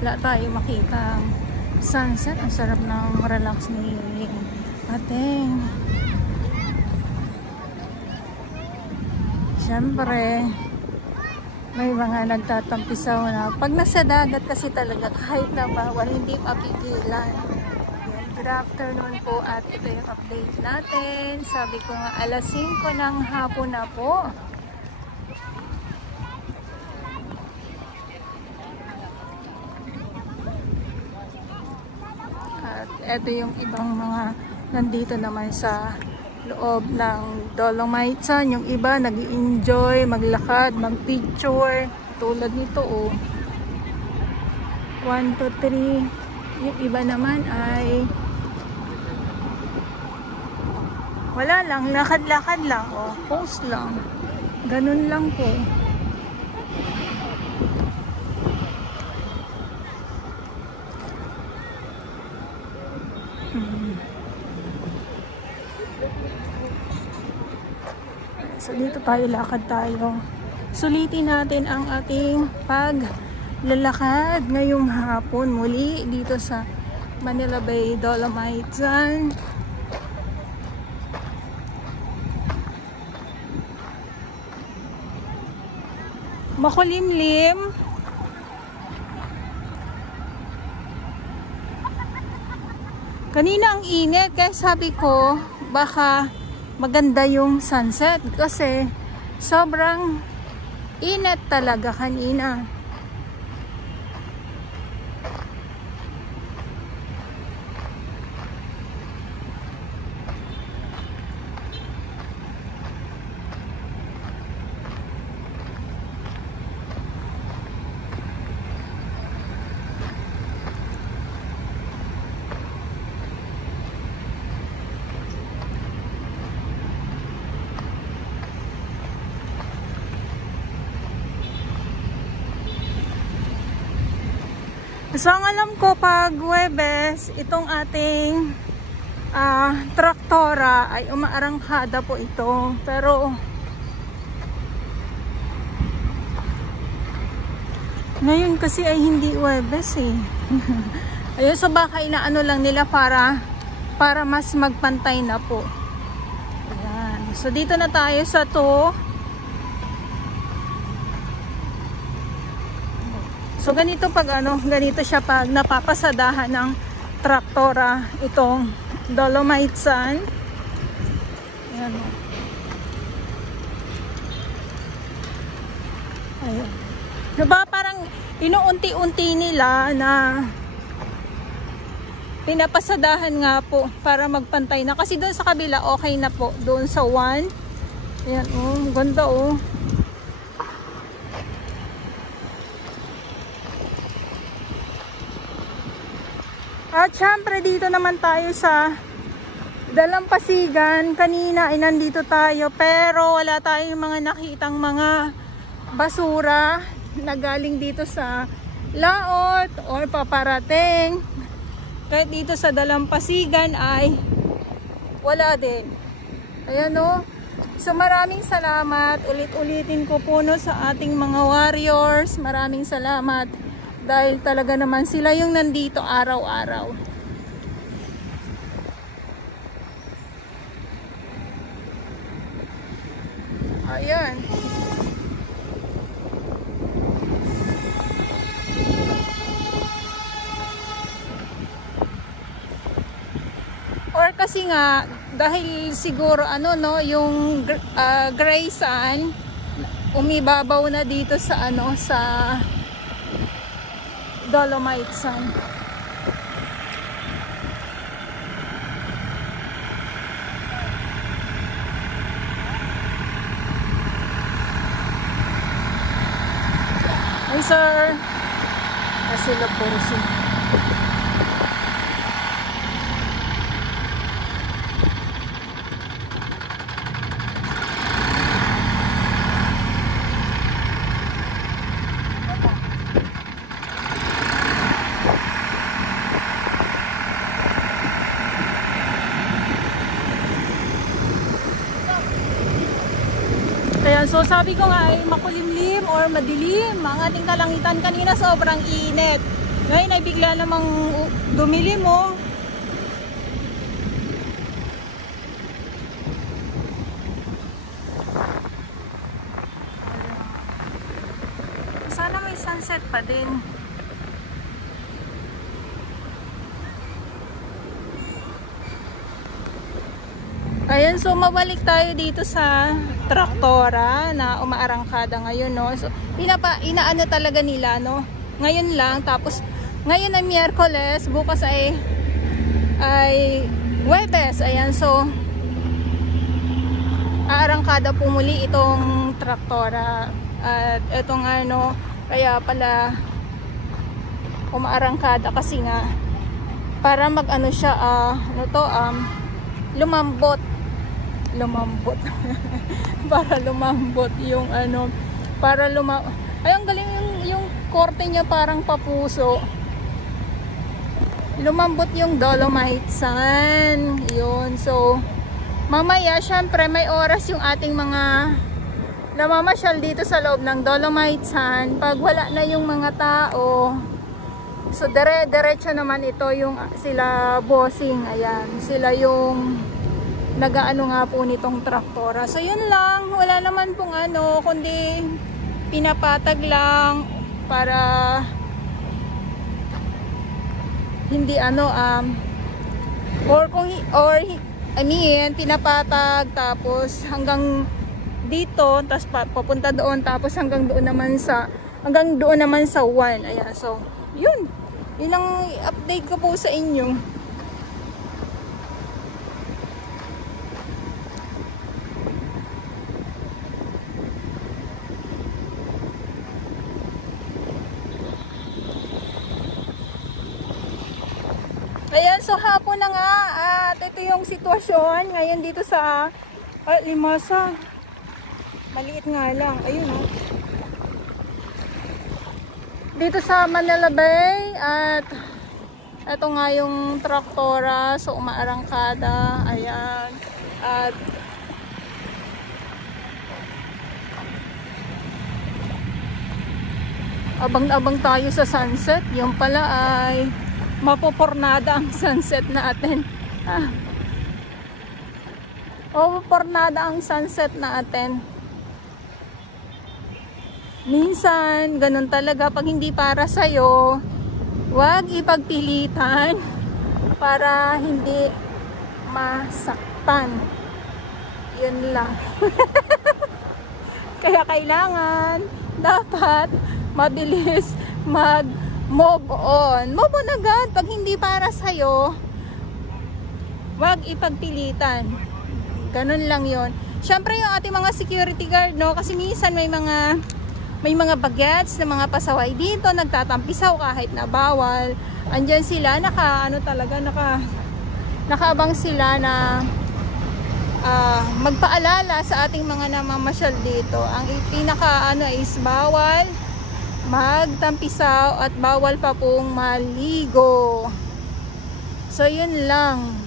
wala tayo makitang sunset. Ang sarap ng relax ni ating. Siyempre may mga nagtatampisaw na pag nasa dagat kasi talaga kahit na bawal hindi mapigilan. Good afternoon po at ito yung update natin. Sabi ko nga alas 5 ng hapon na po. At ito yung ibang mga nandito naman sa loob ng Dolomites. Yung iba nag-i-enjoy, maglakad, mag-picture. Tulad nito oh. 1, 2, 3. Yung iba naman ay wala lang, lakad-lakad lang oh. Post lang. Ganun lang po. So dito tayo, lakad tayo. Sulitin natin ang ating paglalakad ngayong hapon muli dito sa Manila Bay Dolomites. Makulimlim. Kanina ang init kaya sabi ko baka maganda yung sunset kasi sobrang init talaga kanina. So ang alam ko pag Huwebes, itong ating traktora ay umaarangkada po ito. Pero ngayon kasi ay hindi Huwebes eh. Ayun, so baka inaano lang nila para mas magpantay na po. Ayan. So dito na tayo sa to. So ganito pag ganito siya pag napapasadahan ng traktora itong Dolomites. Ayan. Ayun. Diba parang inuunti-unti nila na pinapasadahan nga po para magpantay na. Kasi doon sa kabila okay na po. Doon sa 1. Ayan oh, ganda oh. At syempre dito naman tayo sa Dalampasigan. Kanina ay nandito tayo pero wala tayong mga nakitang mga basura na galing dito sa laot or paparating. Kahit dito sa Dalampasigan ay wala din. Ayan o. So maraming salamat. Ulit-ulitin ko po no sa ating mga warriors. Maraming salamat. Dahil talaga naman sila yung nandito araw-araw. Ayan. Or kasi nga, dahil siguro yung gray sun, umibabaw na dito sa sa Dolomites. Hi sir. Kasi laborso. Ayan, so sabi ko nga ay makulimlim or madilim ang ating kalangitan kanina, sobrang init. Ngayon ay bigla namang dumili mo. Sana may sunset pa din. Ayan, so mabalik tayo dito sa traktora na umaarangkada ngayon, no. So inaano talaga nila, no. Ngayon lang, tapos ngayon ay Miyerkules, bukas ay Huwebes. Ayan, so aarangkada po muli itong traktora. At etong ano, kaya pala umaarangkada kasi nga para mag-ano siya, lumambot para lumambot yung ano, ay ang galing yung korte niya, parang papuso, lumambot yung dolomite sand yun. So mamaya syempre may oras yung ating mga namamasyal dito sa loob ng dolomite sand. Pag wala na yung mga tao, so diretso naman ito yung sila bossing. Ayan, sila yung nagaano nga po nitong traktora. So yun lang, wala naman pong ano, kundi pinapatag lang para hindi ano pinapatag tapos hanggang dito, tapos papunta doon, tapos hanggang doon naman sa 1. Ayan, so yun ang update ko po sa inyo. Ayan, so hapon na nga at ito yung sitwasyon ngayon dito sa Limasa. Maliit nga lang, ayun oh. Dito sa Manila Bay, at ito nga yung traktora, so umaarangkada. Ayan, at abang-abang tayo sa sunset. Yung pala ay mapopornada ang sunset natin. Mapopornada ang sunset natin. Minsan ganun talaga, pag hindi para sa'yo, huwag ipagpilitan para hindi masaktan. Yun lang. Kaya kailangan dapat mabilis mag-move on. Move on agad. Pag hindi para sa'yo, huwag ipagpilitan. Ganun lang yon. Syempre yung ating mga security guard, no? Kasi minsan may mga bagets na mga pasaway dito, nagtatampisaw kahit na bawal. Andyan sila, nakaabang sila na magpaalala sa ating mga namamasyal dito. Ang pinaka is bawal magtampisaw at bawal pa pong maligo. So yun lang.